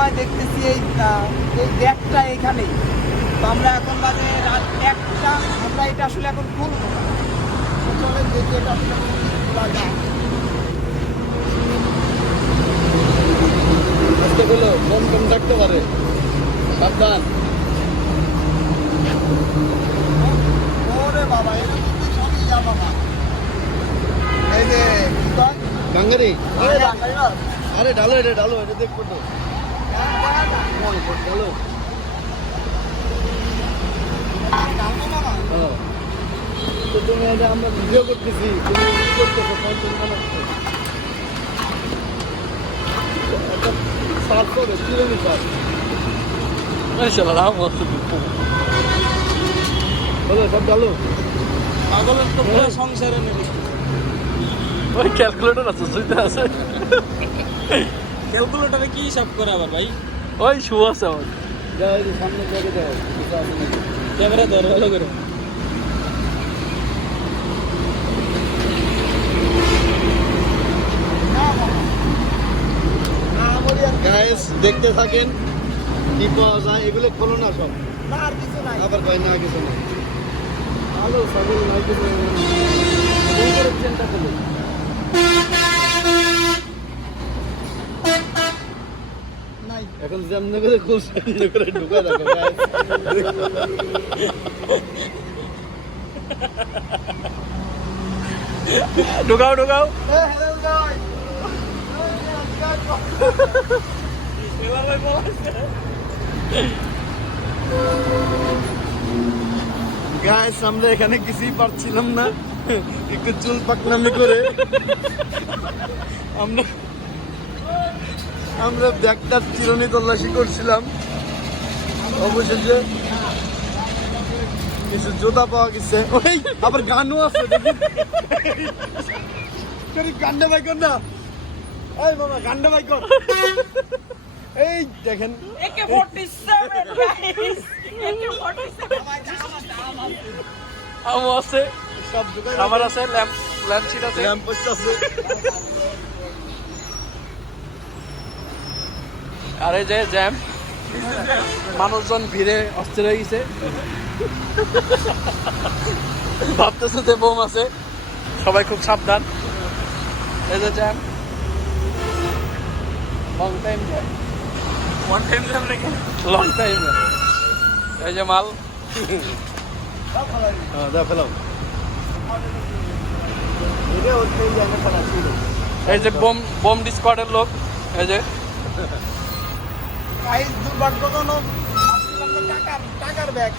সময় দেখতেছি এই এই ব্যাগটা এখানেই। তো আমরা এখন বাজে রাত একটা। আমরা এটা আসলে এখন খুলবো না। দেখি এটা আসলে খোলা যায়। আজকে কম কম থাকতে পারে? সাবধান। ওরে বাবা এটা বাবা। এই যে আরে বাঙালি আরে ঢালো এটা ঢালো এটা দেখব তো। তুমি আমরা ভিডিও তো সংসারে নেবে ওই ক্যালকুলেটর আছে আছে। ক্যালকুলেটারে কি হিসাব করে আবার ভাই? ওই শু আছে আমার। সামনে ক্যামেরা ধর ভালো করে। দেখতে থাকেন কি পাওয়া যায় এগুলো খোলো না সব। না আর কিছু নাই। আবার কয় না কিছু না ভালো সবই নাই কিছু কোন করে চেনটা খোলো নাই এখন যেমন করে খুলছে করে ঢুকা ঢুকাও ঢুকাও। হেলাল গাই এখানে কিছুই পারছিলাম না। একটু চুল পাকনামি করে। আমরা আমরা ব্যাগটার চিরনি তল্লাশি করছিলাম। অবশেষে কিছু জুতা পাওয়া গেছে। ওই আবার গানও আছে দেখি। গান্ডা বাই কর না। এই মামা গান্ডা বাই কর। এই দেখেন। AK47 গাইস AK47 আমও আছে। সব দোকান খাবার আছে ল্যাম্প ল্যাম্প আছে। ল্যাম্প পোস্ট আছে। আর এই যে। জ্যাম মানুষজন ভিড়ে অস্থির হয়ে গেছে। ভাবতেছে যে বোম আছে। সবাই খুব সাবধান। এই যে jam long time jam one time jam নাকি? লং টাইম এই যে মাল। হ্যাঁ এই যে বোম বোম ডিসকোয়াডের লোক। এই যে। গাইস দুর্ভাগ্যজনক। টাকার টাকার ব্যাগ